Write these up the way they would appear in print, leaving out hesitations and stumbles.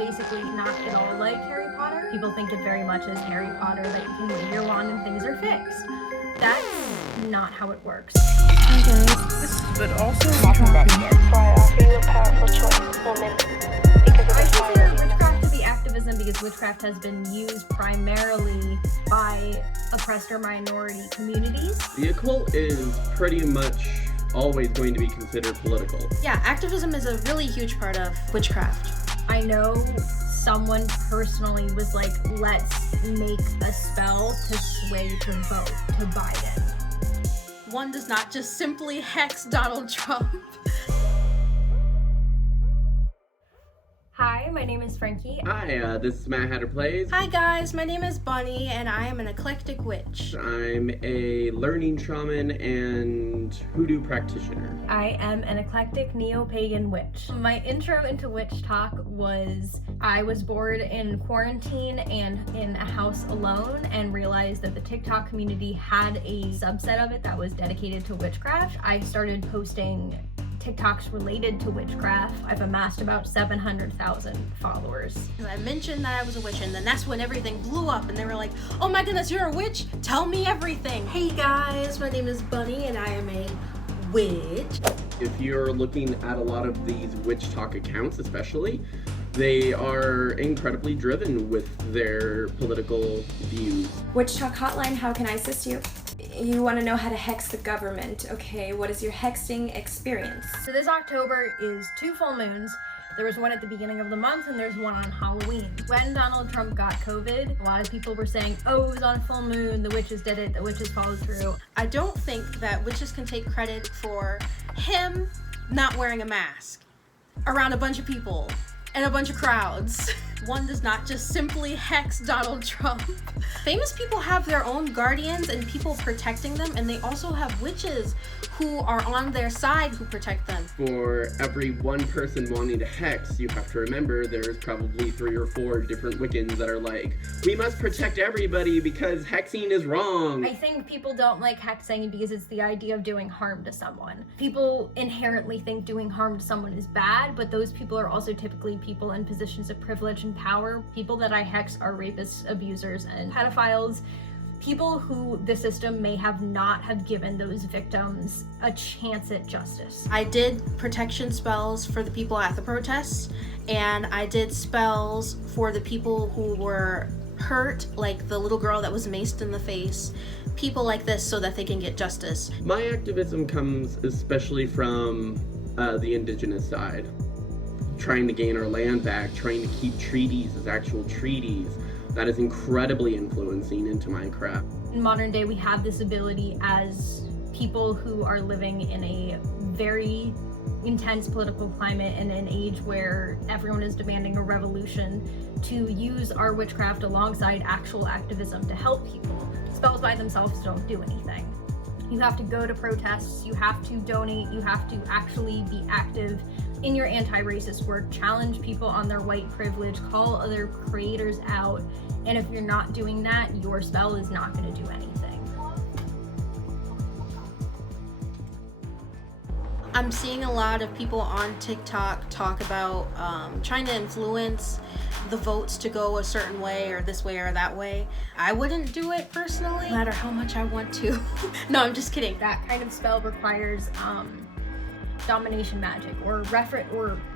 basically not at all like Harry Potter. People think it very much is Harry Potter, that you can wave your wand and things are fixed. That's not how it works. Hi guys. But also talking about you. So I offer you a powerful choice, woman, because of I the power consider of witchcraft to be activism because witchcraft has been used primarily by oppressed or minority communities. The occult is pretty much always going to be considered political. Yeah, activism is a really huge part of witchcraft. I know someone personally was like, let's make a spell to sway to vote to Biden. One does not just simply hex Donald Trump. Hi, my name is Frankie. Hi, this is Matt Hatter Plays. Hi guys, my name is Bunny and I am an eclectic witch. I'm a learning shaman and hoodoo practitioner. I am an eclectic neo-pagan witch. My intro into Witchtok was I was bored in quarantine and in a house alone and realized that the TikTok community had a subset of it that was dedicated to witchcraft. I started posting TikToks related to witchcraft. I've amassed about 700,000 followers. I mentioned that I was a witch and then that's when everything blew up and they were like, oh my goodness, you're a witch? Tell me everything. Hey guys, my name is Bunny and I am a witch. If you're looking at a lot of these Witchtok accounts especially, they are incredibly driven with their political views. Witchtok hotline, how can I assist you? You want to know how to hex the government. Okay, what is your hexing experience? So this October is 2 full moons. There was one at the beginning of the month and there's one on Halloween. When Donald Trump got COVID, a lot of people were saying, oh, it was on a full moon, the witches did it, the witches followed through. I don't think that witches can take credit for him not wearing a mask around a bunch of people and a bunch of crowds. One does not just simply hex Donald Trump. Famous people have their own guardians and people protecting them, and they also have witches who are on their side who protect them. For every one person wanting to hex, you have to remember there's probably 3 or 4 different Wiccans that are like, we must protect everybody because hexing is wrong. I think people don't like hexing because it's the idea of doing harm to someone. People inherently think doing harm to someone is bad, but those people are also typically people in positions of privilege and power. People that I hex are rapists, abusers, and pedophiles. People who the system may have not have given those victims a chance at justice. I did protection spells for the people at the protests, and I did spells for the people who were hurt, like the little girl that was maced in the face, people like this, so that they can get justice. My activism comes especially from the indigenous side. Trying to gain our land back, trying to keep treaties as actual treaties. That is incredibly influencing into my craft. In modern day, we have this ability as people who are living in a very intense political climate in an age where everyone is demanding a revolution to use our witchcraft alongside actual activism to help people. Spells by themselves don't do anything. You have to go to protests, you have to donate, you have to actually be active in your anti-racist work, challenge people on their white privilege, call other creators out, and if you're not doing that, your spell is not going to do anything. I'm seeing a lot of people on TikTok talk about trying to influence the votes to go a certain way or this way or that way. I wouldn't do it personally, no matter how much I want to. No, I'm just kidding. That kind of spell requires domination magic or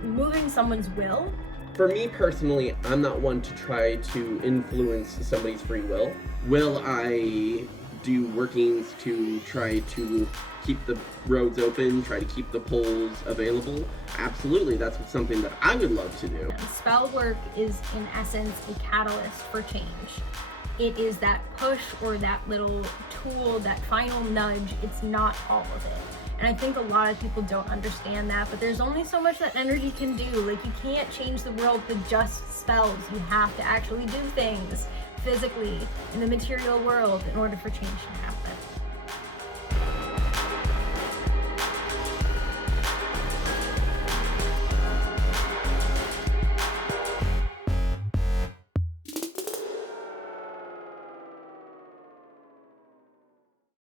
moving someone's will. For me personally, I'm not one to try to influence somebody's free will. Will I do workings to try to keep the roads open, try to keep the polls available? Absolutely, that's something that I would love to do. Spell work is in essence a catalyst for change. It is that push or that little tool, that final nudge. It's not all of it. And I think a lot of people don't understand that, but there's only so much that energy can do. Like, you can't change the world with just spells. You have to actually do things physically in the material world in order for change to happen.